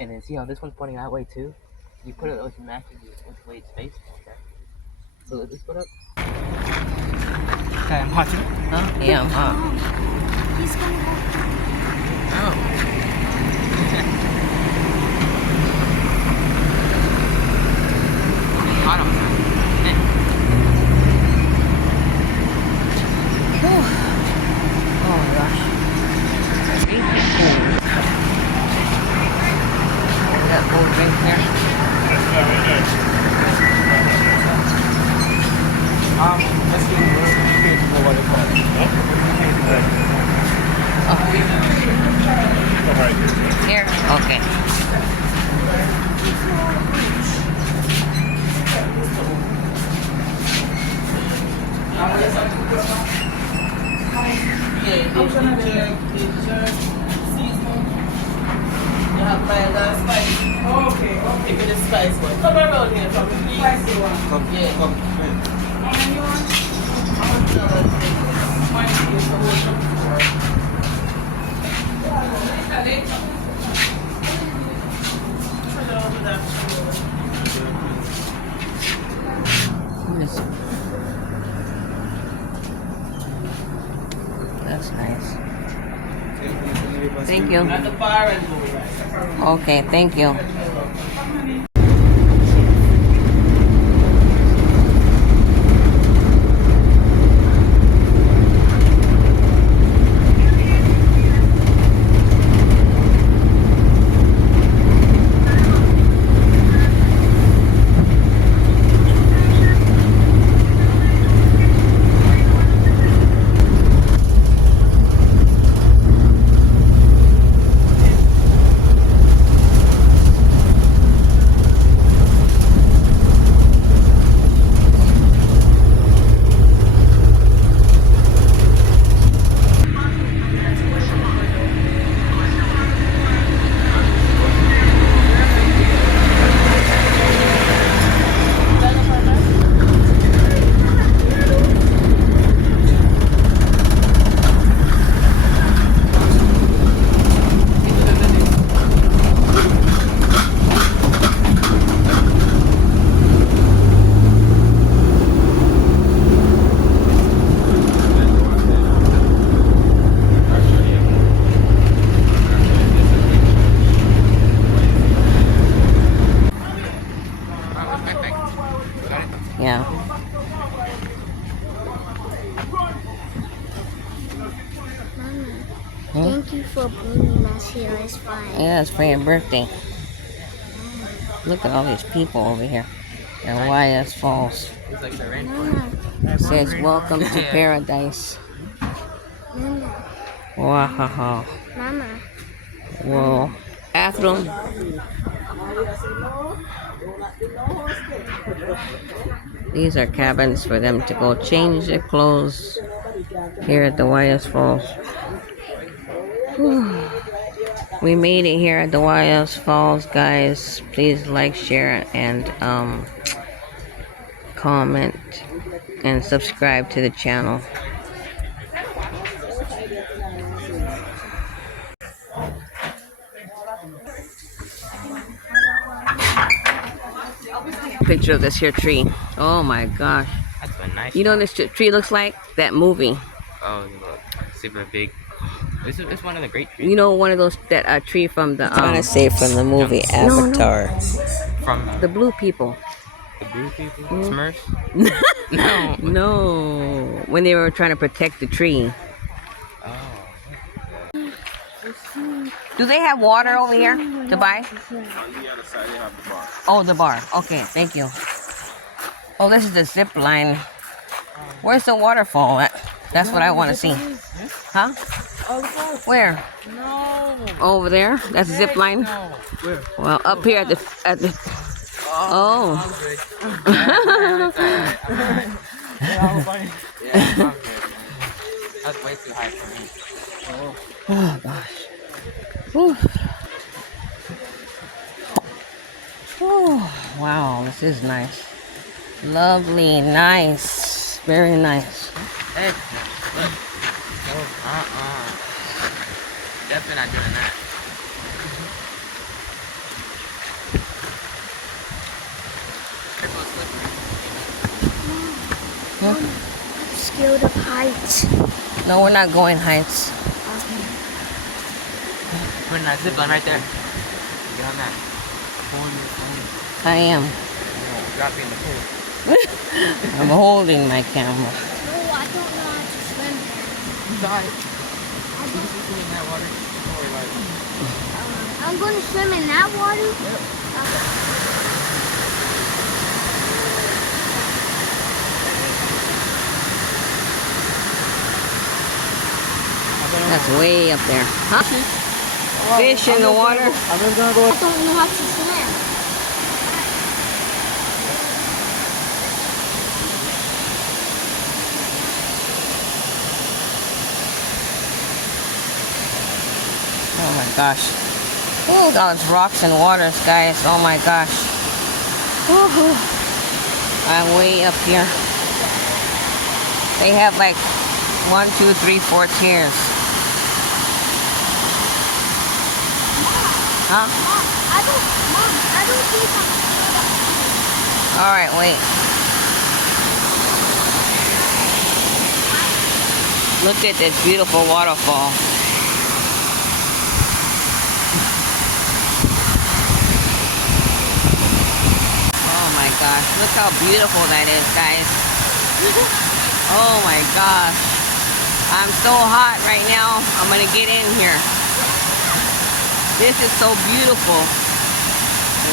And then see how this one's pointing that way too? You put it, it matches which way it's facing. Okay. So let's put up. Okay, I'm hot too. Huh? Yeah, I'm hot. Oh, he's gonna go. Oh. Hot on. Oh my gosh. That cold drink there. Let's see the waterfall. Oh. Here? Okay. You have my spice. Okay. Give me the spice one. Come around here from the spicy one. Come. How many you want? That's nice. Thank you. At the bar and go right. Okay, thank you. Yeah. Mama, thank you for bringing us here. It's fine. Yeah, it's for your birthday. Look at all these people over here. At YS Falls. Mama, It says, welcome to paradise. Wow. Mama. Whoa. Bathroom. These are cabins for them to go change their clothes here at the YS Falls. Whew. We made it here at the YS Falls, guys. Please like, share, and comment and subscribe to the channel. Picture of this here tree. Oh my gosh. That's a nice. You know what this tree looks like? That movie. Oh, look, super big. This is one of the great trees. You know, one of those, that tree from the Trying to say from the movie Avatar. From the blue people. the blue people, Smurfs. No. No, when they were trying to protect the tree. Oh. Do they have water over here to buy? Oh, the bar. Okay, thank you. Oh, this is the zip line. Where's the waterfall at? That's what I want to see. Huh? Where? No. Over there? That's a zip line? Where? Well, up here at the oh. Yeah, that's way too high for me. Oh gosh. Whew. Oh, wow, this is nice. Lovely, nice. Very nice. Excellent. Look. Oh, definitely not doing that. scared of heights. No, we're not going heights. We're in that zip line right there. Get on that. I am. Drop you in the pool. I'm holding my camera. No, I don't know how to swim. Die. You can swim in that water. Don't worry about it. I'm going to swim in that water? That's way up there. Huh? Fish in the water. I don't know how to swim. Oh my gosh. Oh, those rocks and waters, guys. Oh my gosh. Woohoo. I'm way up here. They have like 1, 2, 3, 4 tiers. Huh? Mom, I don't think I'm All right, wait. Look at this beautiful waterfall. Oh my gosh, look how beautiful that is, guys. Oh my gosh. I'm so hot right now. I'm gonna get in here. This is so beautiful.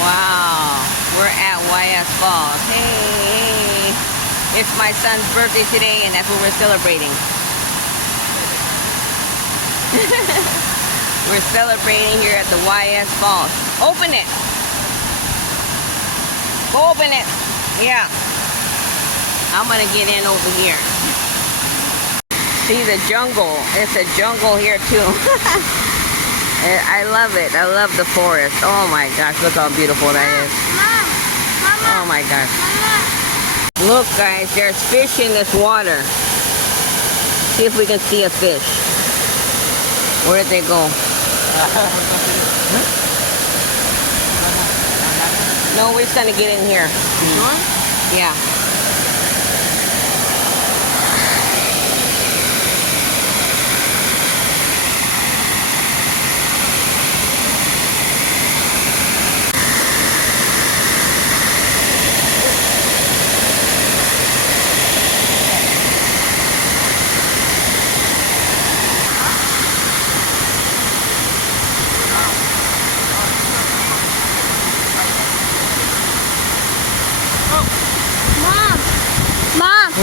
Wow. We're at YS Falls. Hey. It's my son's birthday today, and that's what we're celebrating. We're celebrating here at the YS Falls. Open it. Open it. Yeah. I'm gonna get in over here. See the jungle. It's a jungle here too. I love it. I love the forest. Oh my gosh, look how beautiful that is. Mama, Oh my gosh. Mama. Look guys, there's fish in this water. See if we can see a fish. Where did they go? No, we're just gonna get in here. Sure? Yeah.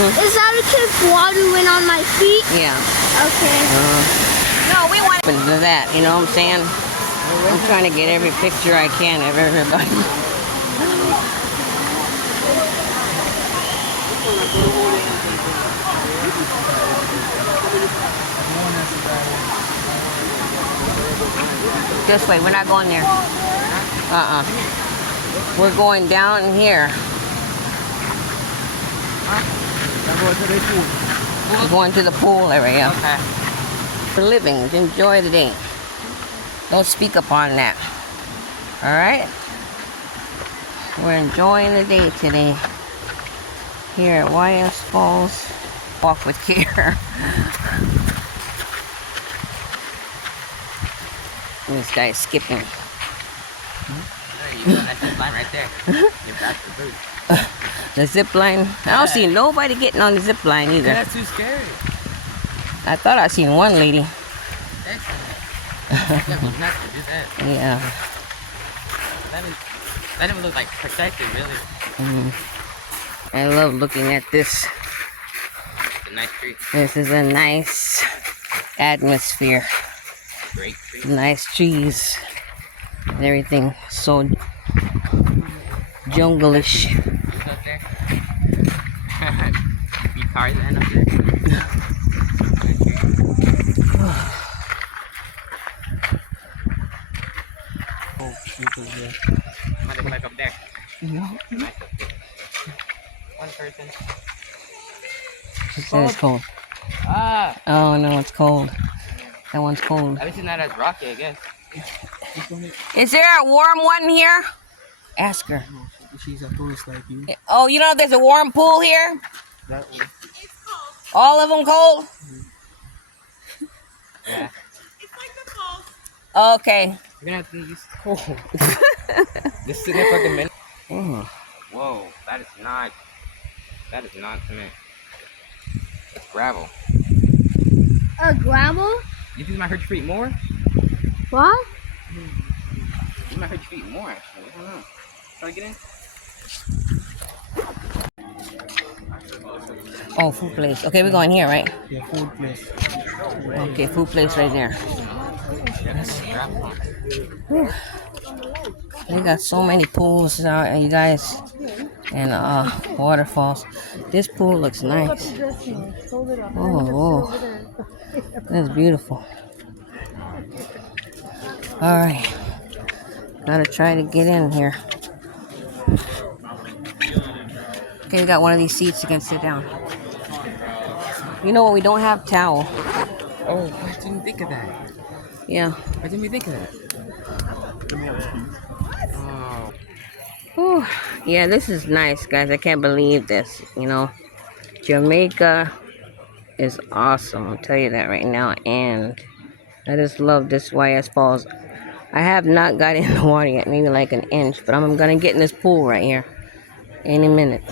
Is that because water went on my feet? Yeah. Okay. No, we want to do that, you know what I'm saying? I'm trying to get every picture I can of everybody. This way, we're not going there. We're going down here. We're going to the pool area. Okay. For living, enjoy the day. Don't speak upon that. Alright? We're enjoying the day today. Here at YS Falls. Walk with care. This guy's skipping. You got that zip line right there. Get back to boot. The zip line. I don't see nobody getting on the zip line either. That's too scary. I thought I seen one lady. That's be nuts to do that. Yeah. That didn't look like protected, really. I love looking at this. It's a nice tree. This is a nice atmosphere. Great tree. Nice trees. And everything so jungle-ish. Up there. Be cars end up there. Oh, people there. What is like up there? No. Nice up there. One person. It says cold. Ah! Oh no, it's cold. That one's cold. At least it's not as rocky, I guess. Is there a warm one here? Ask her. She's a tourist like you. Oh, you know there's a warm pool here? That one. All of them cold? Yeah. Okay. You're gonna have to use cold. Just sit there for like a minute. Whoa, that is not cement. It's gravel. A gravel? You think it might hurt your feet more? What? It might hurt your feet more actually. I don't know. Try to get in? Oh, food place. Okay, we're going here, right? Yeah, food place. Okay, food place right there. Whew. They got so many pools out, you guys, and waterfalls. This pool looks nice. Oh, whoa. That's beautiful. All right, gotta try to get in here. Okay, we got one of these seats you can sit down. You know what? We don't have towel. Oh, I didn't think of that. Yeah. Why didn't we think of that? Oh. Whew. Yeah, this is nice, guys. I can't believe this. You know, Jamaica is awesome. I'll tell you that right now. And I just love this YS Falls. I have not got in the water yet, maybe like an inch, but I'm gonna get in this pool right here any minute.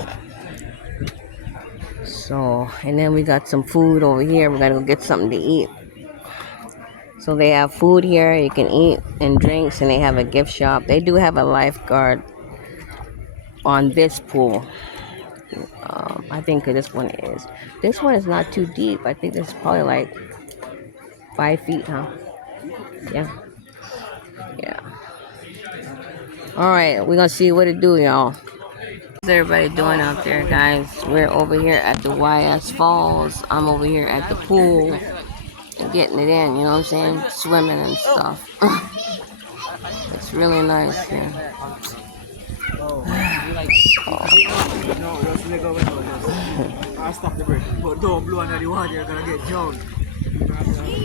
So, and then we got some food over here. We gotta go get something to eat. So they have food here you can eat and drinks, and they have a gift shop. They do have a lifeguard on this pool. I think this one is. This one is not too deep. I think this is probably like 5 feet, huh? Yeah. Yeah. All right, we're gonna see what it do, y'all. What's everybody doing out there, guys? We're over here at the YS Falls. I'm over here at the pool and getting it in, you know what I'm saying? Swimming and stuff. It's really nice here. No, just let go with I stop the break. But don't blow under the water, you're gonna get drowned.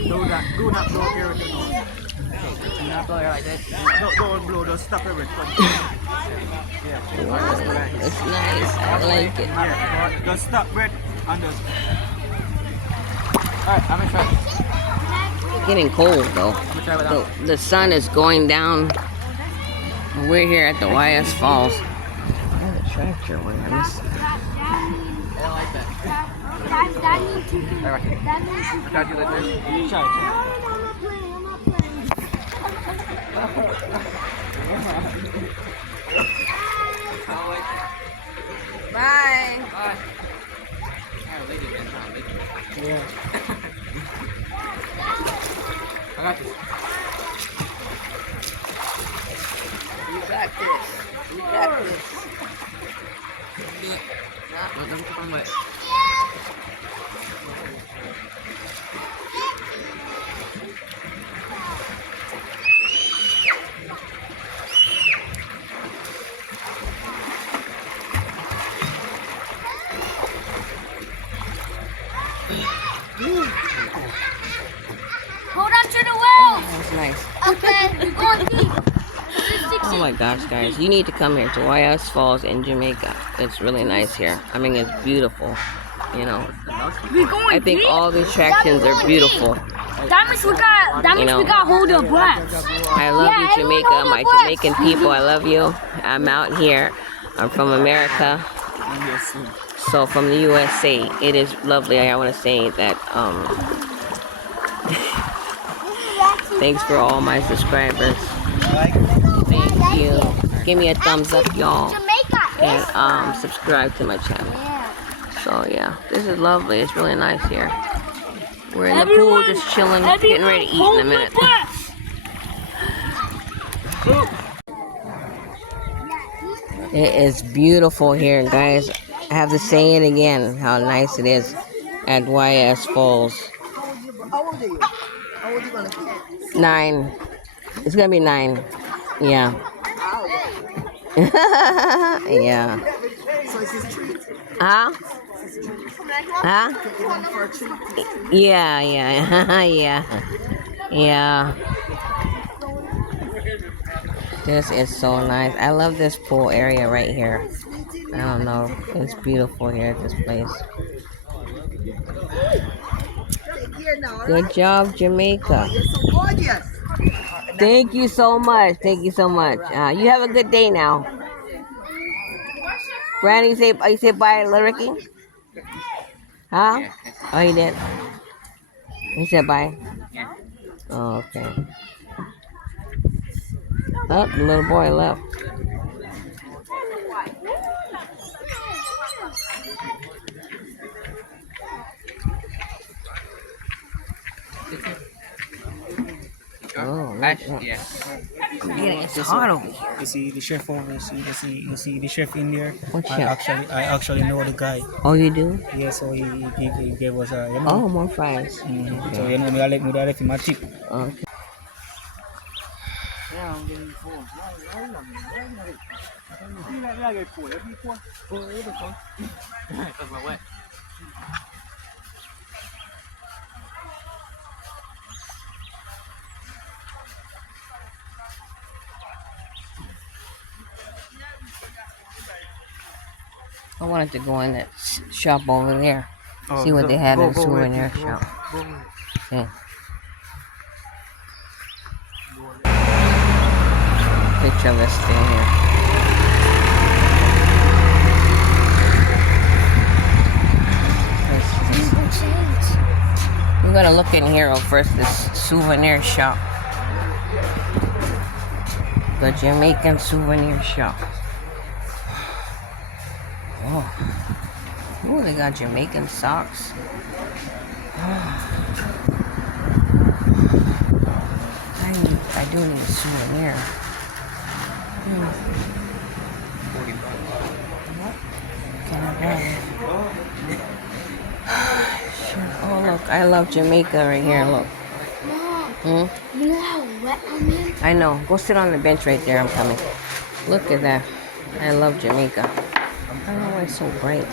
Do not blow air. Do not blow air like that. Don't blow, just stop everything. Yeah. It's nice. I like it. Yeah, just stop breath and just. Alright, I'm gonna try. It's getting cold though. I'm gonna try without. The sun is going down. We're here at the YS Falls. I have a tractor. What I miss? I don't like that. Alright. Try to do like this. Try. Bye. Bye. Yeah. I got this. You got this. You got this. Let me put on wet. Hold on to the wheel. That's nice. Okay, we're going deep. Oh my gosh, guys. You need to come here to YS Falls in Jamaica. It's really nice here. I mean, it's beautiful. You know, We're going I think all the attractions are beautiful. That means we got hold our breath. I love Yeah, you, everyone Jamaica. hold My their breath. Jamaican people, I love you. I'm out here. I'm from America. So from the USA, it is lovely. I want to say that thanks for all my subscribers. Thank you. Give me a thumbs up, y'all, and subscribe to my channel. So yeah, this is lovely. It's really nice here. We're in the pool, just chilling, getting ready to eat in a minute. It is beautiful here, guys. I have to say it again, how nice it is at YS Falls. How old are you? How old are you gonna be? 9. It's gonna be 9. Yeah. Yeah. So it's his treat. Huh? Huh? Give him for a treat. Yeah, yeah. Yeah. This is so nice. I love this pool area right here. I don't know. It's beautiful here at this place. there now. Good job, Jamaica. You're so gorgeous. Thank you so much. Thank you so much. You have a good day now. Brandon, you say bye, Ricky? Huh? Oh, you did? He said bye? Oh, okay. Oh, the little boy left. Oh, yeah. It's hot over here. You see the chef over. You see the chef in there. What chef? I actually know the guy. Oh, you do? Yeah, so he gave us a Oh, more fries. So me I left him a tip. Okay. I wanted to go in that shop over there. See what they had in the souvenir shop. See. Picture of this thing here. We're gonna look in here first, this souvenir shop. The Jamaican souvenir shop. Oh, they got Jamaican socks. I do need a souvenir. Can I buy? Oh, look, I love Jamaica right here. Look. Mom, you know how wet I'm in? I know. Go sit on the bench right there. I'm coming. Look at that. I love Jamaica. I don't know why it's so bright.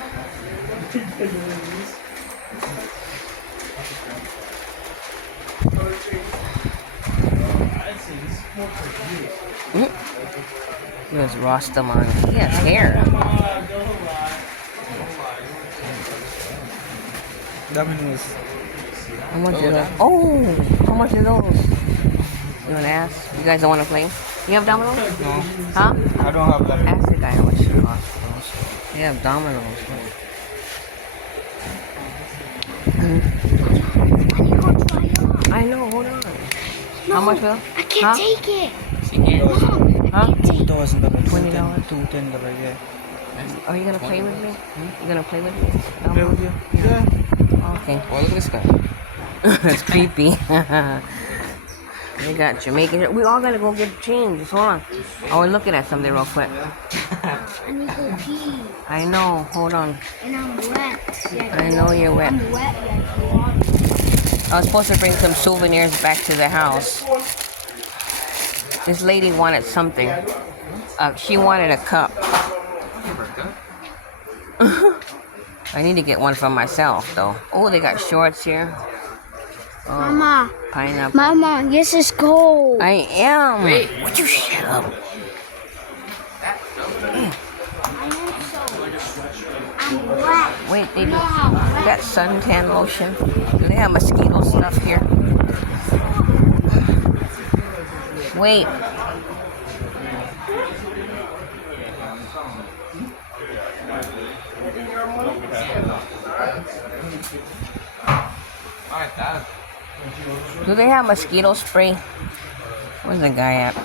Here's Rastaman. He has hair. Domino's. How much are those? Oh, how much are those? You want to ask? You guys don't want to play? You have dominoes? No. How? I don't have that. Ask the guy how much it costs. They have dominoes. I know, hold on. No, How much, Will? I can't take it. Huh? $2,000. $20. $210, yeah. Are you gonna play with me? You gonna play with me? Play with you? Yeah. Okay. Well, look at this guy. It's creepy. They got Jamaican. We all gotta go get changed. Hold on. Oh, we're looking at something real quick. I need to go pee. I know. Hold on. And I'm wet. I know you're wet. I'm wet like water. I was supposed to bring some souvenirs back to the house. This lady wanted something. She wanted a cup. I need to get one for myself, though. Oh, they got shorts here. Oh, Mama. pineapple. Mama, this is cold. I am. Wait, would you shut up? I'm wet. Wait, they got suntan lotion. Do they have mosquito stuff here? Wait. Do they have mosquito spray? Where's the guy at?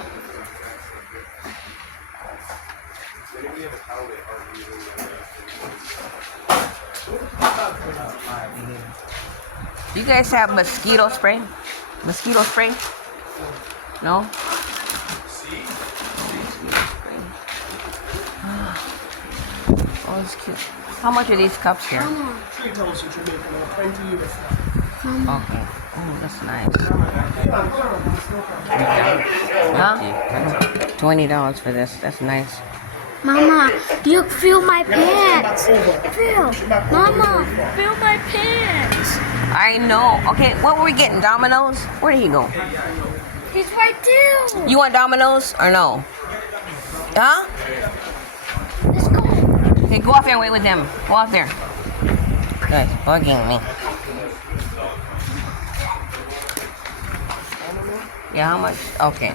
You guys have mosquito spray? Mosquito spray? No? Oh, it's cute. How much are these cups here? Okay. Oh, that's nice. Huh? $20 for this. That's nice. Mama, you feel my pants. Feel. Mama, feel my pants. I know. Okay, what were we getting? Dominoes? Where did he go? He's right there. You want Dominoes or no? Huh? Let's go. Okay, go out there and wait with them. Go out there. Guys, bugging me. Yeah, how much? Okay.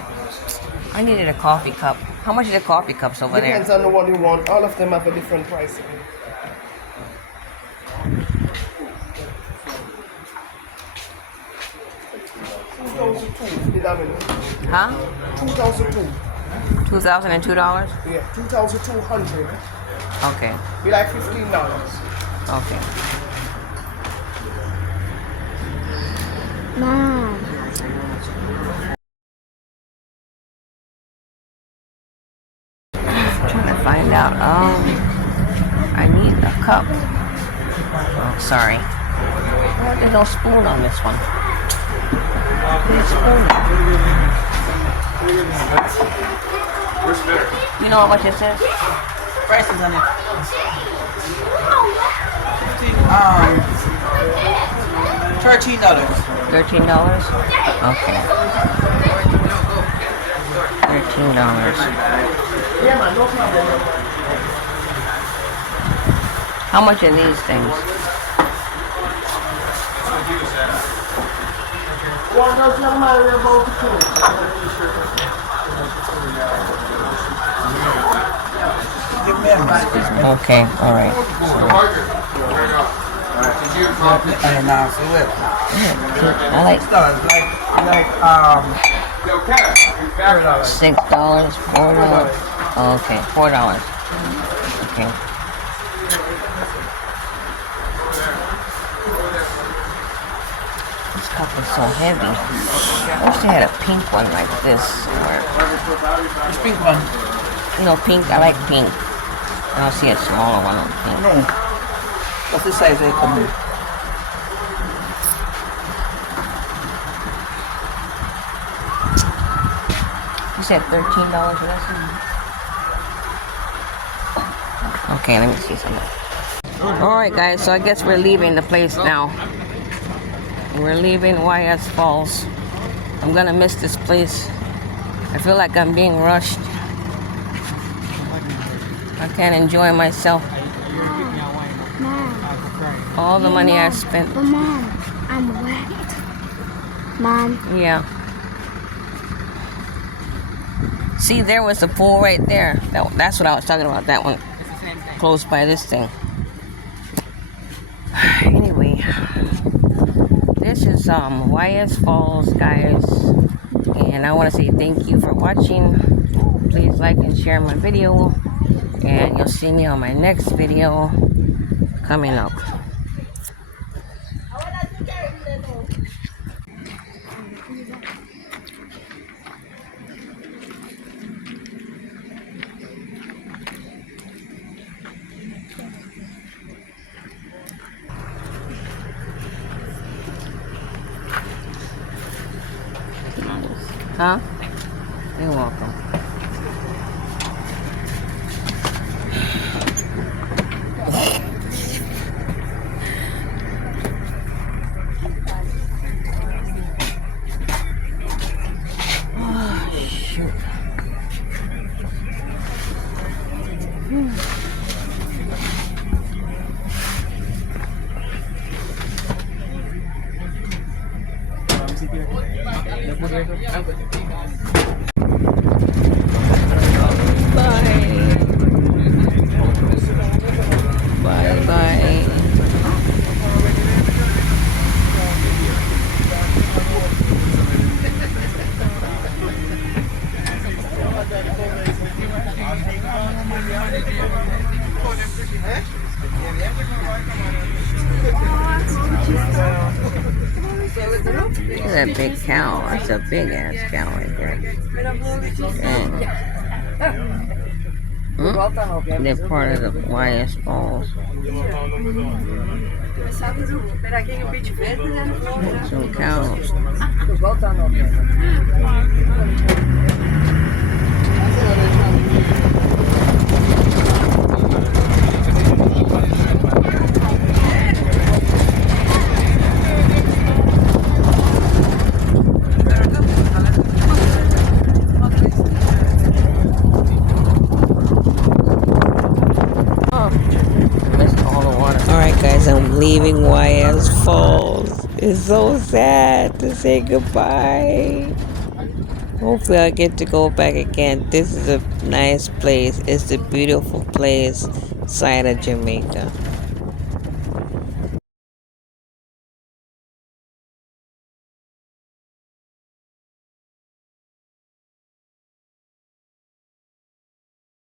I needed a coffee cup. How much are the coffee cups over there? Depends on the one you want. All of them have a different price. 2002. Did I mean? Huh? 2002. $2,002? Yeah, 2,200. Okay. Be like $15. Okay. Mom. I'm trying to find out. I need a cup. Oh, sorry. Oh, there's no spoon on this one. There's a spoon. You know how much this is? Prices on it. $13. $13? Okay. $13. Yeah, man, no problem. How much are these things? One dozen mile about two. Okay, all right. And now, so what? I like $6, $6, $4. Okay, $4. Okay. This cup is so heavy. I wish they had a pink one like this. Which pink one? No, pink. I like pink. I don't see a smaller one on pink. No. What's the size they come in? You said $13 for this? Okay, let me see something. Alright guys, so I guess we're leaving the place now. We're leaving YS Falls. I'm gonna miss this place. I feel like I'm being rushed. I can't enjoy myself. Mom. All the money I spent. But Mom, I'm wet. Mom. Yeah. See, there was the pool right there. That's what I was talking about, that one. Close by this thing. Anyway, this is YS Falls, guys. And I want to say thank you for watching. Please like and share my video. And you'll see me on my next video coming up. Huh? You're welcome. Oh, shoot. Bye bye. Look at that big cow. That's a big ass cow right there. Dang. They're part of the YS Falls. Some cows. Alright guys, I'm leaving YS Falls. It's so sad to say goodbye. Hopefully I get to go back again. This is a nice place. It's a beautiful place, side of Jamaica.